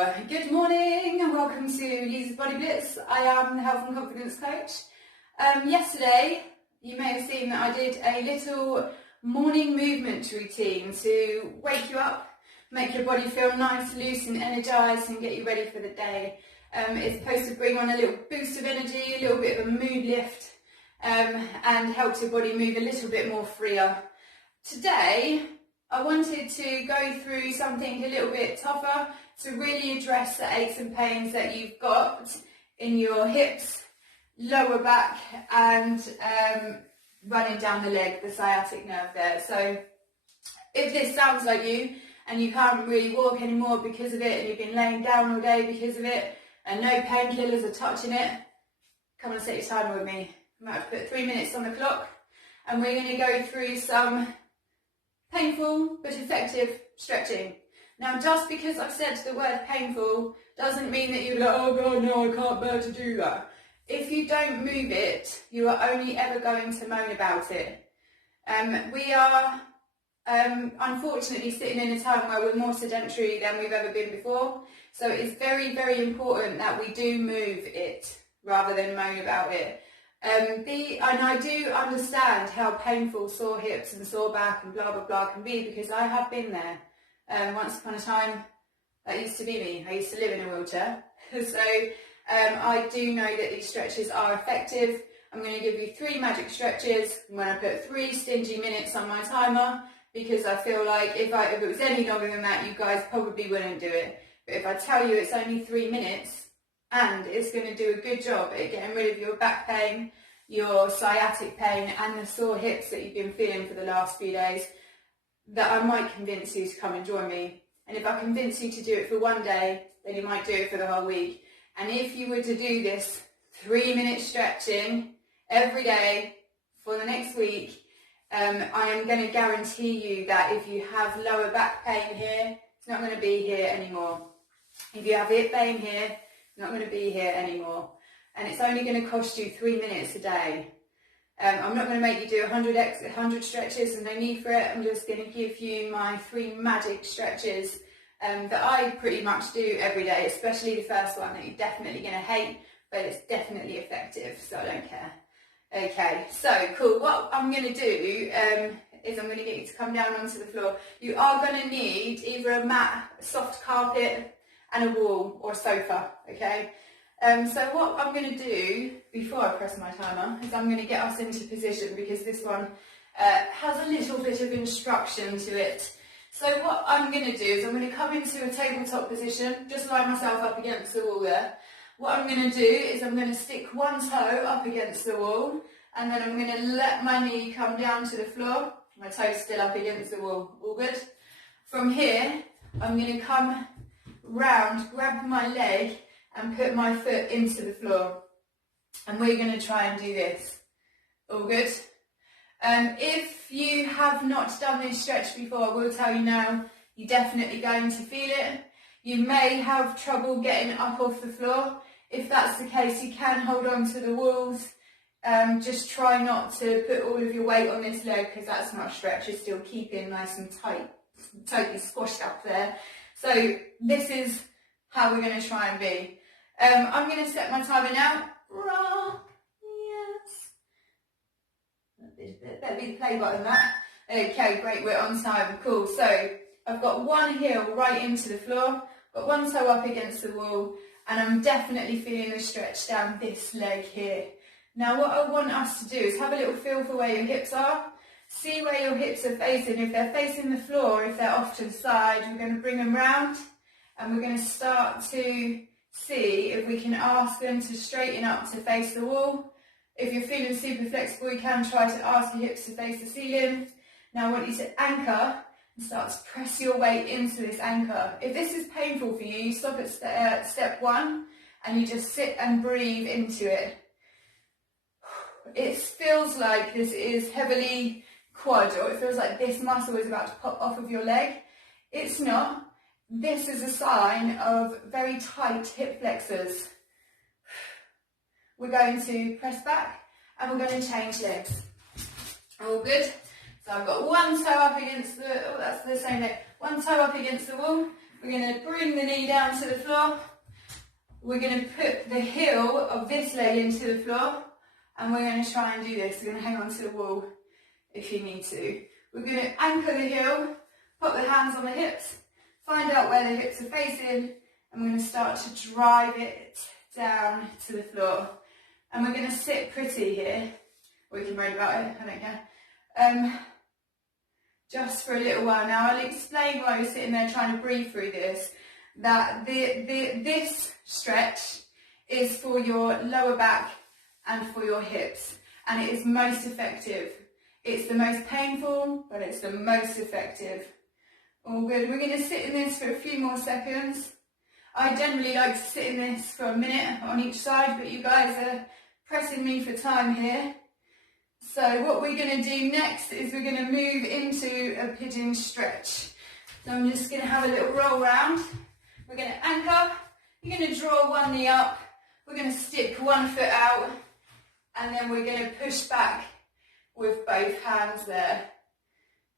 Good morning and welcome to Lisa's Body Blitz. I am the Health and Confidence Coach. Yesterday you may have seen that I did a little morning movement routine to wake you up, make your body feel nice, loose and energised and get you ready for the day. It's supposed to bring on a little boost of energy, a little bit of a mood lift and help your body move a little bit more freer. Today I wanted to go through something a little bit tougher to really address the aches and pains that you've got in your hips, lower back and running down the leg, the sciatic nerve there. So if this sounds like you and you can't really walk anymore because of it and you've been laying down all day because of it and no painkillers are touching it, come and set your timer with me. I'm about to put 3 minutes on the clock and we're going to go through some painful but effective stretching. Now, just because I've said the word painful doesn't mean that you're like, oh God, no, I can't bear to do that. If you don't move it, you are only ever going to moan about it. We are unfortunately sitting in a time where we're more sedentary than we've ever been before. So it's very, very important that we do move it rather than moan about it. And I do understand how painful sore hips and sore back and blah blah blah can be because I have been there. Once upon a time, that used to be me. I used to live in a wheelchair. So I do know that these stretches are effective. I'm going to give you 3 magic stretches. I'm going to put 3 stingy minutes on my timer because I feel like if it was any longer than that, you guys probably wouldn't do it. But if I tell you it's only 3 minutes, and it's going to do a good job at getting rid of your back pain, your sciatic pain and the sore hips that you've been feeling for the last few days, that I might convince you to come and join me. And if I convince you to do it for one day, then you might do it for the whole week. And if you were to do this 3-minute stretching every day for the next week, I am going to guarantee you that if you have lower back pain here, it's not going to be here anymore. If you have hip pain here, not going to be here anymore, and it's only going to cost you 3 minutes a day. I'm not going to make you do 100 stretches and no need for it. I'm just going to give you my 3 magic stretches that I pretty much do every day, especially the first one that you're definitely going to hate, but it's definitely effective, so I don't care. Okay, so cool. What I'm going to do is I'm going to get you to come down onto the floor. You are going to need either a mat, a soft carpet, and a wall or a sofa, okay? So what I'm going to do before I press my timer is I'm going to get us into position because this one has a little bit of instruction to it. So what I'm going to do is I'm going to come into a tabletop position, just line myself up against the wall there. What I'm going to do is I'm going to stick one toe up against the wall and then I'm going to let my knee come down to the floor. My toe's still up against the wall, all good? From here, I'm going to come round, grab my leg and put my foot into the floor, and we're going to try and do this. All good? If you have not done this stretch before, I will tell you now, you're definitely going to feel it. You may have trouble getting up off the floor. If that's the case, you can hold on to the walls. Just try not to put all of your weight on this leg because that's not a stretch. You're still keeping nice and tight, totally squashed up there. So this is how we're going to try and be. I'm going to set my timer now. Rock, yes. That'll be the play button, that. Okay, great, we're on time. Cool. So I've got one heel right into the floor, got one toe up against the wall, and I'm definitely feeling the stretch down this leg here. Now what I want us to do is have a little feel for where your hips are. See where your hips are facing. If they're facing the floor, if they're off to the side, we're going to bring them round and we're going to start to see if we can ask them to straighten up to face the wall. If you're feeling super flexible, you can try to ask your hips to face the ceiling. Now I want you to anchor and start to press your weight into this anchor. If this is painful for you, you stop at step 1 and you just sit and breathe into it. It feels like this is heavily quad, or it feels like this muscle is about to pop off of your leg. It's not. This is a sign of very tight hip flexors. We're going to press back and we're going to change legs. All good? So I've got one toe up against the, oh that's the same leg, one toe up against the wall We're going to bring the knee down to the floor. We're going to put the heel of this leg into the floor, and we're going to try and do this. We're going to hang on to the wall if you need to. We're going to anchor the heel, put the hands on the hips, find out where the hips are facing, and we're going to start to drive it down to the floor. And we're going to sit pretty here, or you can moan about it, I don't care. Just for a little while. Now I'll explain while you're sitting there trying to breathe through this, that this stretch is for your lower back and for your hips, and it is most effective. It's the most painful, but it's the most effective. All good. We're going to sit in this for a few more seconds. I generally like to sit in this for a minute on each side, but you guys are pressing me for time here. So what we're going to do next is we're going to move into a pigeon stretch. So I'm just going to have a little roll round. We're going to anchor. You're going to draw one knee up. We're going to stick one foot out, and then we're going to push back with both hands there.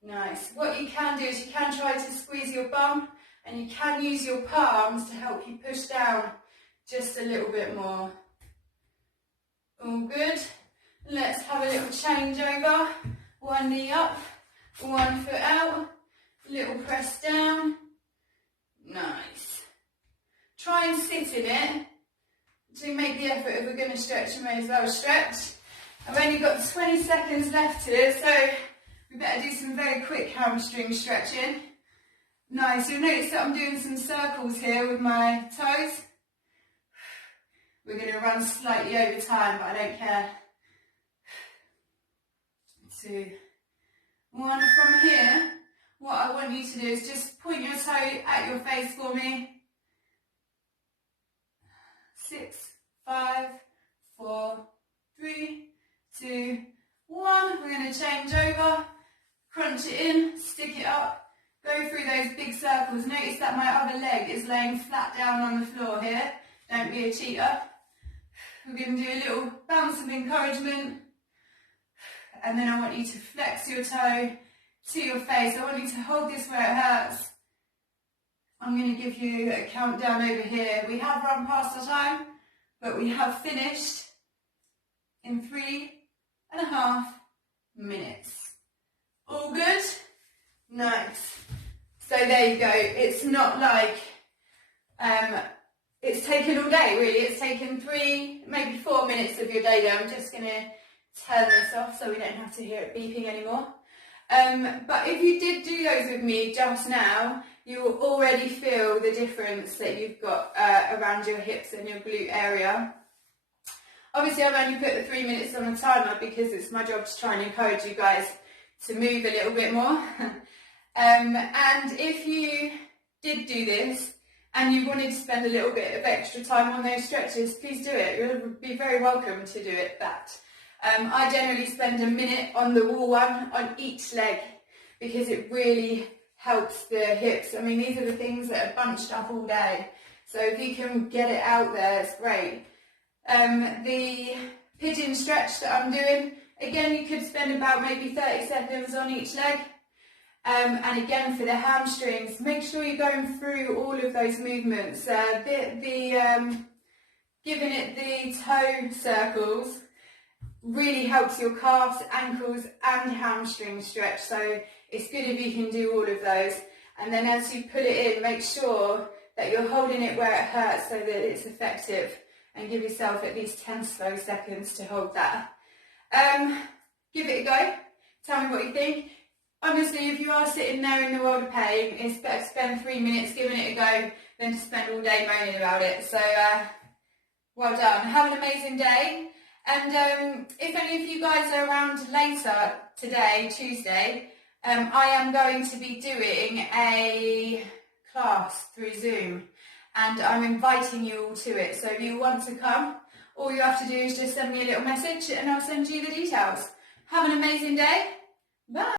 Nice. What you can do is you can try to squeeze your bum, and you can use your palms to help you push down just a little bit more. All good. Let's have a little change over. One knee up, one foot out, little press down. Nice. Try and sit in it. To make the effort, if we're going to stretch, you may as well stretch. I've only got 20 seconds left here, so we better do some very quick hamstring stretching. Nice. You'll notice that I'm doing some circles here with my toes. We're going to run slightly over time, but I don't care. 2, 1. From here, what I want you to do is just point your toe at your face for me. 6, 5, 4, 3, 2, 1. We're going to change over, crunch it in, stick it up, go through those big circles. Notice that my other leg is laying flat down on the floor here. Don't be a cheater. We're going to do a little bounce of encouragement. And then I want you to flex your toe to your face. I want you to hold this where it hurts. I'm going to give you a countdown over here. We have run past our time, but we have finished in 3.5 minutes. All good? Nice. So there you go. It's not like it's taken all day, really. It's taken 3, maybe 4 minutes of your day. I'm just going to turn this off so we don't have to hear it beeping anymore. But if you did do those with me just now, you will already feel the difference that you've got around your hips and your glute area. Obviously, I've only put the 3 minutes on the timer because it's my job to try and encourage you guys to move a little bit more. And if you did do this and you wanted to spend a little bit of extra time on those stretches, please do it. You'll be very welcome to do it that. I generally spend a minute on the wall one on each leg because it really helps the hips. I mean, these are the things that are bunched up all day. So if you can get it out there, it's great. The pigeon stretch that I'm doing, again, you could spend about maybe 30 seconds on each leg. And again, for the hamstrings, make sure you're going through all of those movements. Giving it the toe circles really helps your calves, ankles and hamstring stretch, so it's good if you can do all of those. And then as you put it in, make sure that you're holding it where it hurts so that it's effective, and give yourself at least 10 slow seconds to hold that. Give it a go. Tell me what you think. Honestly, if you are sitting there in the world of pain, it's better to spend 3 minutes giving it a go than to spend all day moaning about it. So well done. Have an amazing day. And if any of you guys are around later today, Tuesday, I am going to be doing a class through Zoom, and I'm inviting you all to it. So if you want to come, all you have to do is just send me a little message and I'll send you the details. Have an amazing day. Bye.